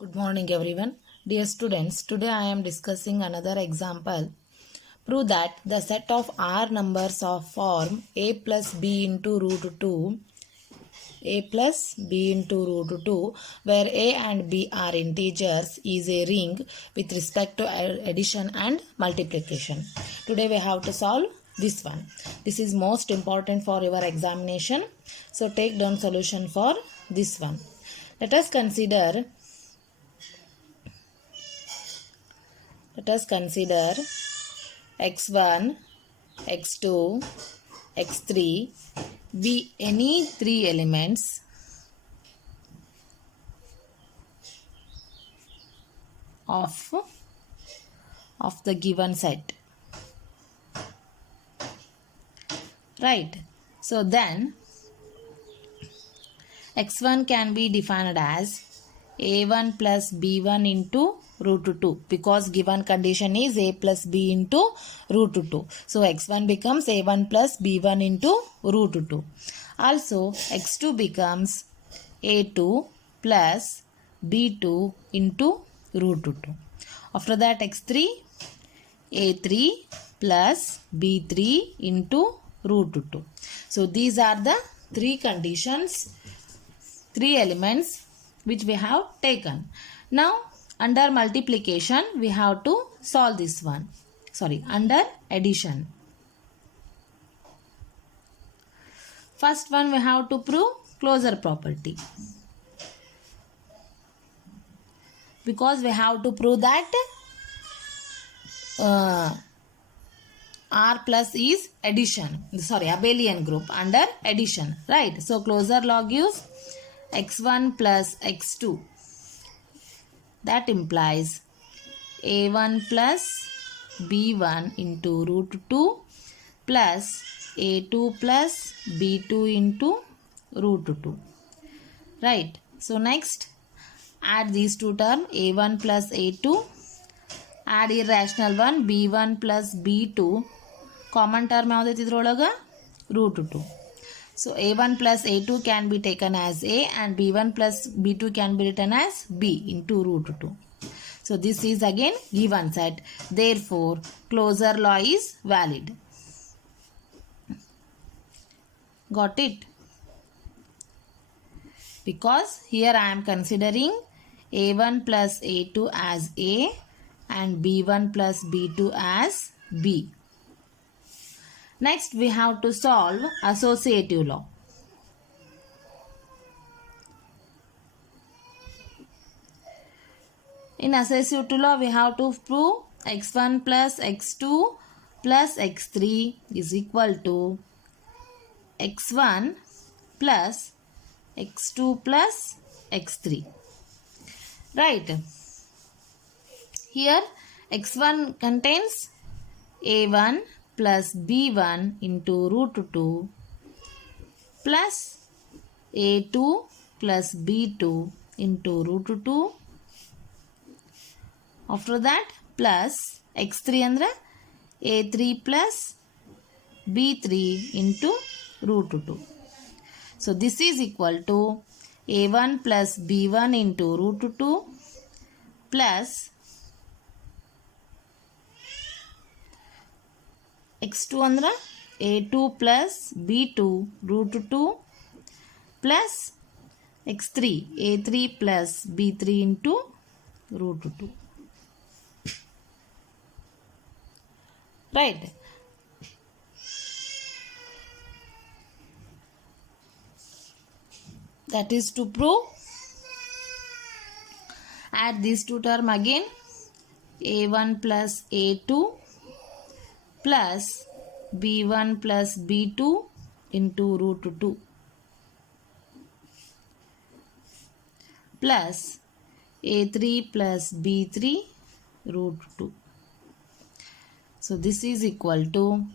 Good morning everyone. Dear students, today I am discussing another example. Prove that the set of R numbers of form a plus b into root 2, a plus b into root 2, where a and b are integers is a ring with respect to addition and multiplication. Today we have to solve this one. This is most important for your examination. So take down solution for this one. Let us consider x1, x2, x3 be any three elements of the given set. Right. So then x1 can be defined as a1 plus b1 into root 2 because given condition is a plus b into root 2. So x1 becomes a1 plus b1 into root 2. Also x2 becomes a2 plus b2 into root 2. After that x3 a3 plus b3 into root 2. So these are the three conditions, three elements which we have taken. Now under multiplication we have to solve this one. Under addition. First one we have to prove closure property. Because we have to prove that R plus is addition. Abelian group under addition. Right. So closure law gives x1 plus x2. That implies a1 plus b1 into root 2 plus a2 plus b2 into root 2. Right. So next add these two terms a1 plus a2. Add irrational one b1 plus b2. Common term root 2. So a1 plus a2 can be taken as a and b1 plus b2 can be written as b into root 2. So this is again given set. Therefore closure law is valid. Got it? Because here I am considering a1 plus a2 as a and b1 plus b2 as b. Next we have to solve associative law. In associative law we have to prove x1 plus x2 plus x3 is equal to x1 plus x2 plus x3. Right. Here x1 contains a1 plus b1 into root 2 plus a2 plus b2 into root 2. After that plus x3 andre a3 plus b3 into root 2. So this is equal to a1 plus b1 into root 2 plus x2 andre a2 plus b2 root 2 plus x3 a3 plus b3 into root 2. Right. That is to prove. Add these two terms again. a1 plus a2 plus b1 plus b2 into root 2 plus a3 plus b3 root 2. So this is equal to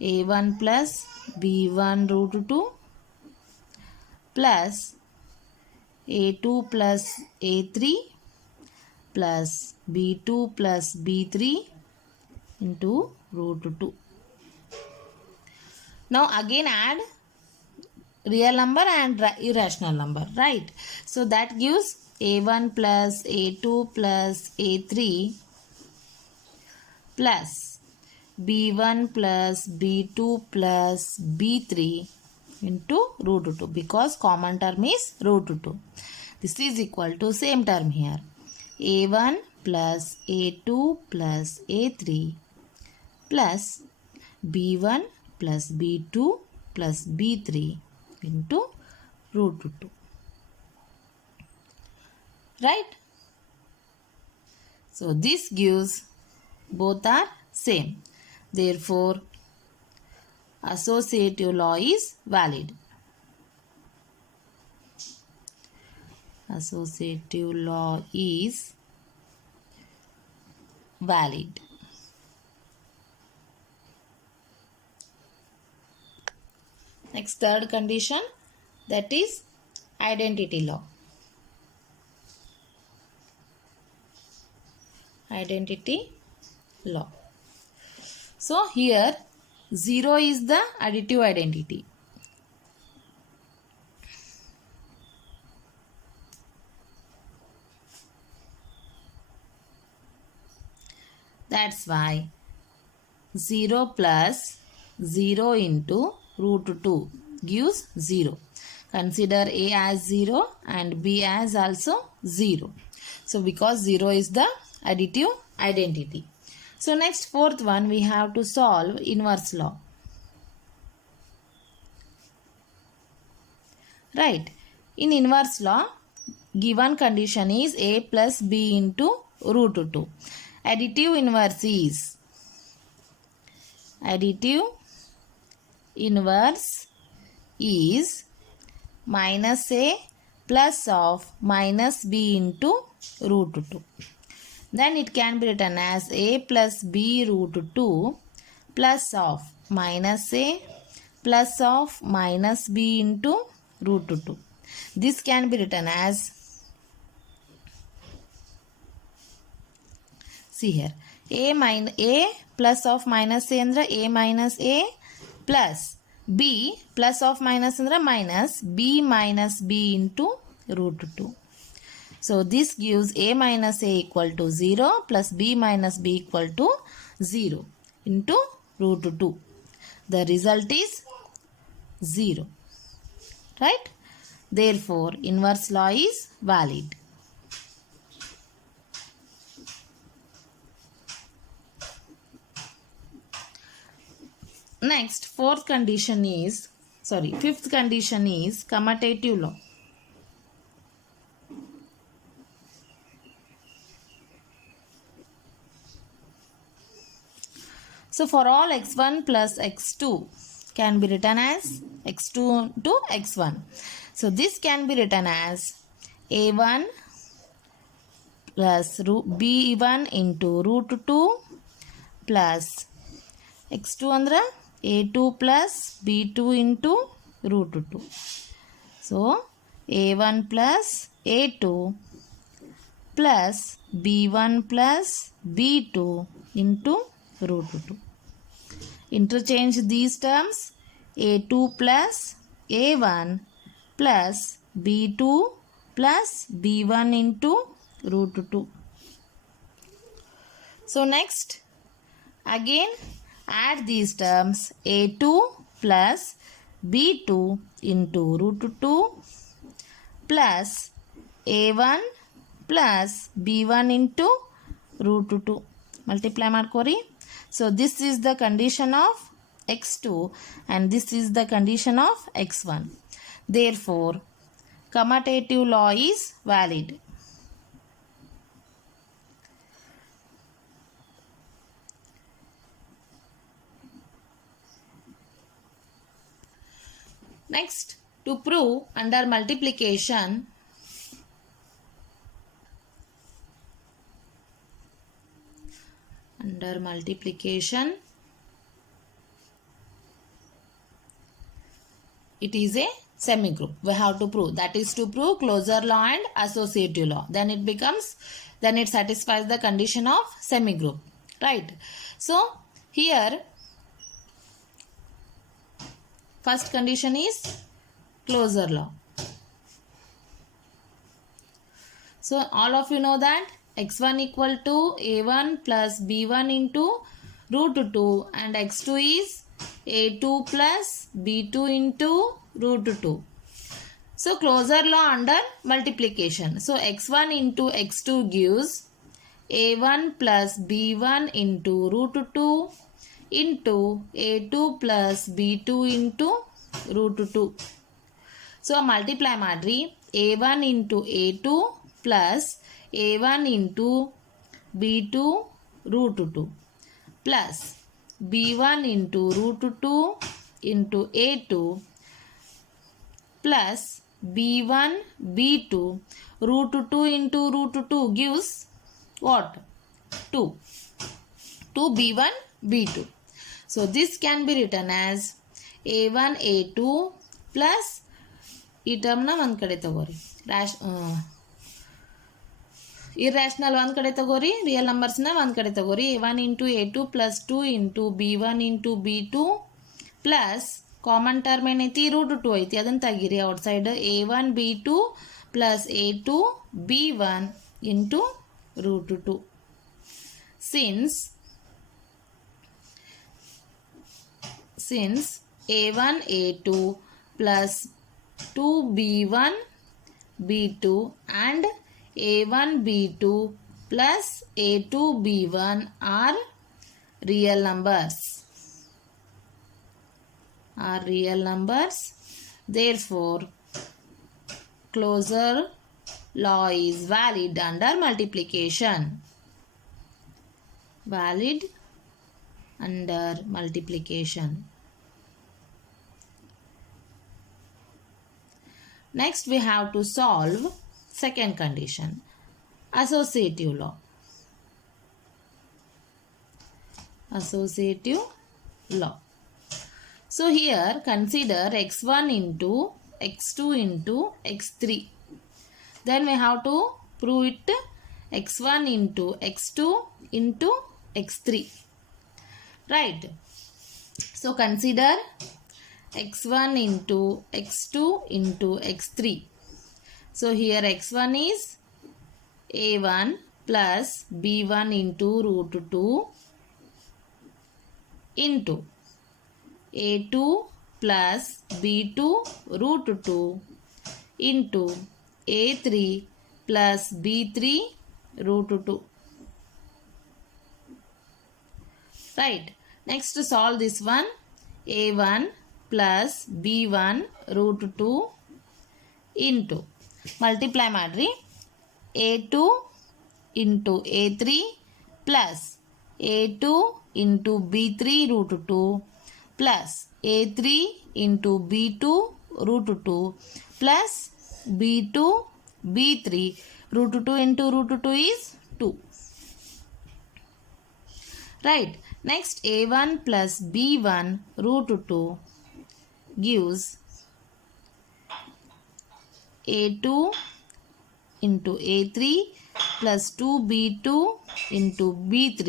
a1 plus b1 root 2 plus a2 plus a3 plus b2 plus b3 into root 2. Now again add real number and irrational number, right? So that gives a1 plus a2 plus a3 plus b1 plus b2 plus b3 into root 2, because common term is root 2. This is equal to same term here, a1 plus a2 plus a3 plus b1 plus b2 plus b3 into root 2. Right? So this gives both are same. Therefore, associative law is valid. Associative law is valid. Next, third condition, that is identity law. Identity law. So here 0 is the additive identity. That's why 0 plus 0 into root 2 gives 0. Consider A as 0 and B as also 0. So because 0 is the additive identity. So next, fourth one, we have to solve inverse law. Right. In inverse law, given condition is A plus B into root 2. Additive inverse is minus A plus of minus B into root 2. Then it can be written as A plus B root 2 plus of minus A plus of minus B into root 2. This can be written as, see here, A plus of minus A andre A minus A plus B plus of minus andre minus B minus B into root 2. So this gives A minus A equal to 0 plus B minus B equal to 0 into root 2. The result is 0. Right? Therefore, inverse law is valid. Next, fifth condition is commutative law. So for all x1 plus x2 can be written as x2 to x1. So this can be written as a1 plus b1 into root 2 plus x2 andre a2 plus b2 into root 2. So a1 plus a2 plus b1 plus b2 into root 2. Interchange these terms, a2 plus a1 plus b2 plus b1 into root 2. So next, again add these terms, a2 plus b2 into root 2 plus a1 plus b1 into root 2. Multiply ಮಾಡ್ಕೋರಿ. So this is the condition of x2 and this is the condition of x1. Therefore, commutative law is valid. Next, to prove under multiplication, it is a semigroup. We have to prove, that is to prove closure law and associative law. Then it satisfies the condition of semigroup, right? So here first condition is closure law. So all of you know that x1 equal to a1 plus b1 into root 2 and x2 is a2 plus b2 into root 2. So closure law under multiplication. So x1 into x2 gives a1 plus b1 into root 2 into a2 plus b2 into root 2. So multiply madri a1 into a2 plus a1 into b2 root 2 plus b1 into root 2 into a2 plus b1 b2 root 2 into root 2 gives what? 2. 2 b1 b2. So this can be written as a1 a2 plus ಈ ಟರ್ಮ್ನ ಒಂದು ಕಡೆ ತಗೋರಿ irrational ಒಂದು ಕಡೆ ತಗೋರಿ real ನಂಬರ್ಸ್ನ ಒಂದು ಕಡೆ ತಗೋರಿ a1 into a2 plus 2 into b1 into b2 plus common term ಏನೈತಿ ರೂಟ್ 2 ಐತಿ ಅದನ್ನು ತೆಗೀರಿ outside a1 b2 plus a2 b1 into root 2 since a1 a2 plus 2b1 b2 and a1 b2 plus a2 b1 are real numbers, therefore closure law is valid under multiplication. Next we have to solve second condition, associative law. So here consider x1 into x2 into x3. Then we have to prove it x1 into x2 into x3. Right. So consider x1 into x2 into x3. So here x1 is a1 plus b1 into root 2 into a2 plus b2 root 2 into a3 plus b3 root 2. Right. Next solve this one. a1 plus b1 root 2 into multiply madri a2 into a3 plus a2 into b3 root 2 plus a3 into b2 root 2 plus b2 b3 root 2 into root 2 is 2. Right. Next a1 plus b1 root 2 gives a2 into a3 plus 2b2 into b3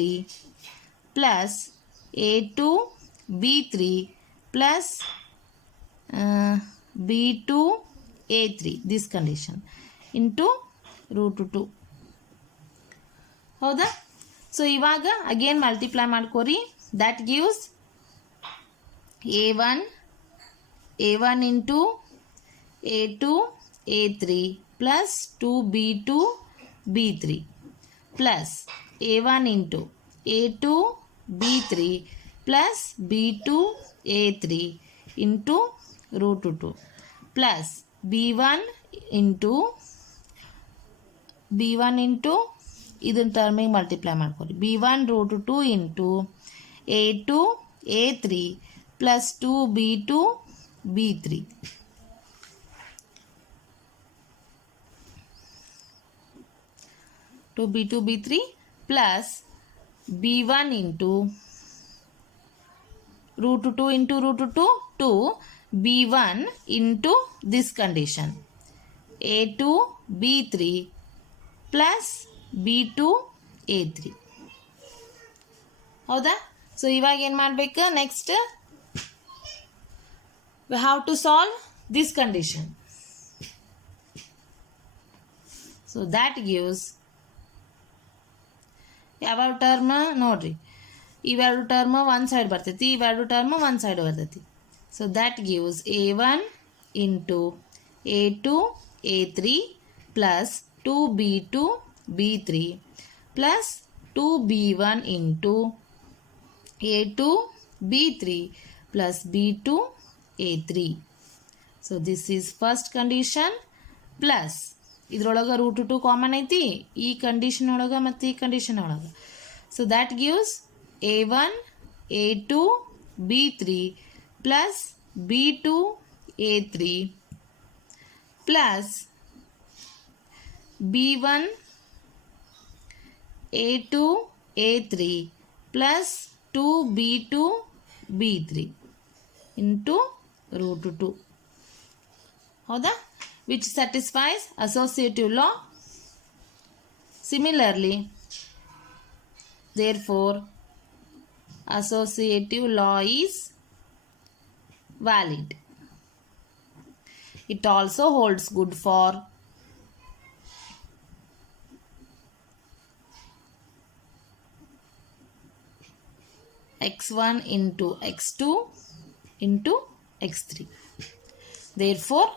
plus a2 b3 plus b2 a3 this condition into root 2. ಹೌದಾ? So ಇವಾಗ again multiply ಮಾಡ್ಕೋರಿ that gives a1 into a2 a3 plus 2b2 b3 plus a1 into a2 b3 plus b2 a3 into root 2 plus b1 into ಇದನ್ನ ಟರ್ಮಿಗೆ multiply ಮಾಡ್ಕೊಳ್ಳಿ b1 root 2 into a2 a3 plus 2b2 b3 2b2 b3 plus b1 into root 2 into root 2 to b1 into this condition a2 b3 plus b2 a3 ಹೌದಾ? So ಇವಾಗ ಏನು ಮಾಡಬೇಕು? Next we have to solve this condition. So that gives ಯಾವ term ನೋಡ್ರಿ, ಇವೆರಡು term one side ಬರ್ತೈತಿ, ಇವೆರಡು term one side ಬರ್ತೈತಿ. So that gives a1 into a2 a3 plus 2b2 b3 plus 2b1 into a2 b3 plus b2 a3. So this is first condition plus ಇದ್ರೊಳಗೆ root 2 common ಐತಿ ಈ condition ಒಳಗೆ ಮತ್ತು ಈ condition ಒಳಗೆ. So that gives a1 a2 b3 plus b2 a3 plus b1 a2 a3 plus 2b2 b3 into root 2. ಹೌದಾ? Which satisfies associative law. Similarly, therefore, associative law is valid. It also holds good for x1 into x2 into x3. Therefore,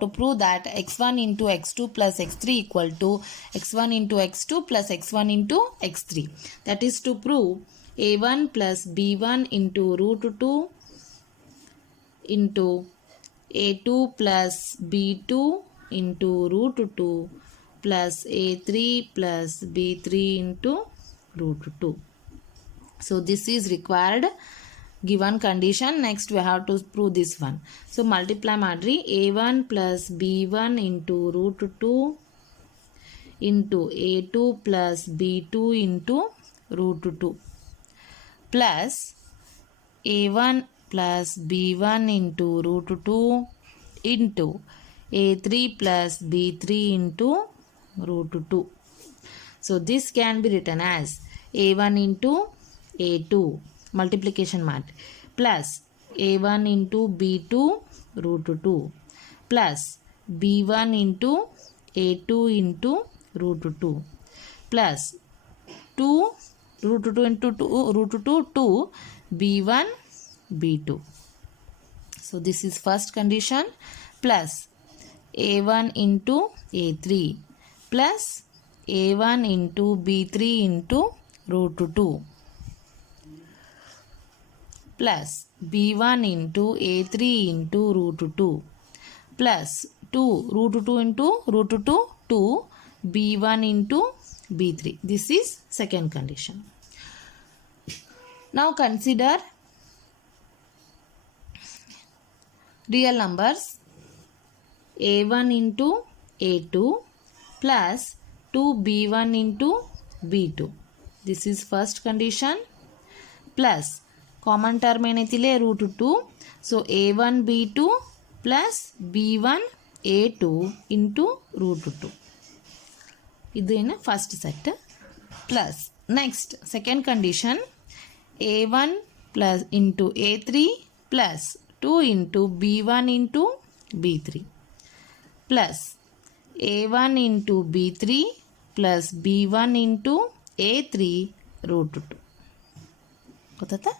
to prove that x1 into x2 plus x3 equal to x1 into x2 plus x1 into x3. That is to prove a1 plus b1 into root 2 into a2 plus b2 into root 2 plus a3 plus b3 into root 2. So this is required given condition. Next we have to prove this one. So multiply madri a1 plus b1 into root 2 into a2 plus b2 into root 2 plus a1 plus b1 into root 2 into a3 plus b3 into root 2. So this can be written as a1 into a2 multiplication mat plus a1 into b2 root 2 plus b1 into a2 into root 2 plus 2 root 2 into 2 root 2 2 b1 b2. So this is first condition plus a1 into a3 plus a1 into b3 into root 2 plus b1 into a3 into root 2 plus 2 root 2 into root 2 2 b1 into b3. This is second condition. Now consider real numbers a1 into a2 plus 2b1 into b2. This is first condition plus common term ಏನೈತಿಲೆ root 2. So a1 b2 plus b1 a2 into root 2. ಇದು ಏನು first set plus next second condition a1 plus into a3 plus 2 into b1 into b3 plus a1 into b3 plus b1 into a3 root 2. ಗೊತ್ತಾಯ್ತಾ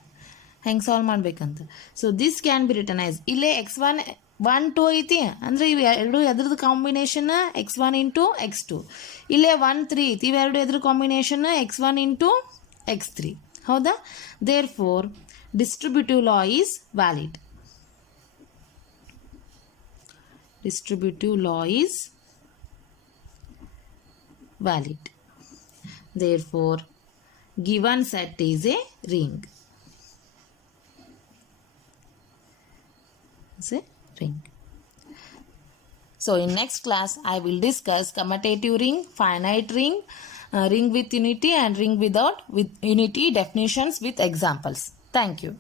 ಹೆಂಗೆ solve ಮಾಡ್ಬೇಕಂತ. So this can be return as ಇಲ್ಲೇ x1 1 2 ಐತಿ ಅಂದರೆ ಇವು ಎರಡು ಎದ್ರದ್ದು combination x1 into x2. ಇಲ್ಲೇ 1 3 ಐತಿ ಇವೆರಡು ಎದ್ರ ಕಾಂಬಿನೇಷನ್ x1 ಇಂಟು x3. ಹೌದಾ? Therefore distributive law is valid. Distributive law is valid. Therefore, given set is a ring. It's a ring. So, in next class, I will discuss commutative ring, finite ring, ring with unity and ring without with unity definitions with examples. Thank you.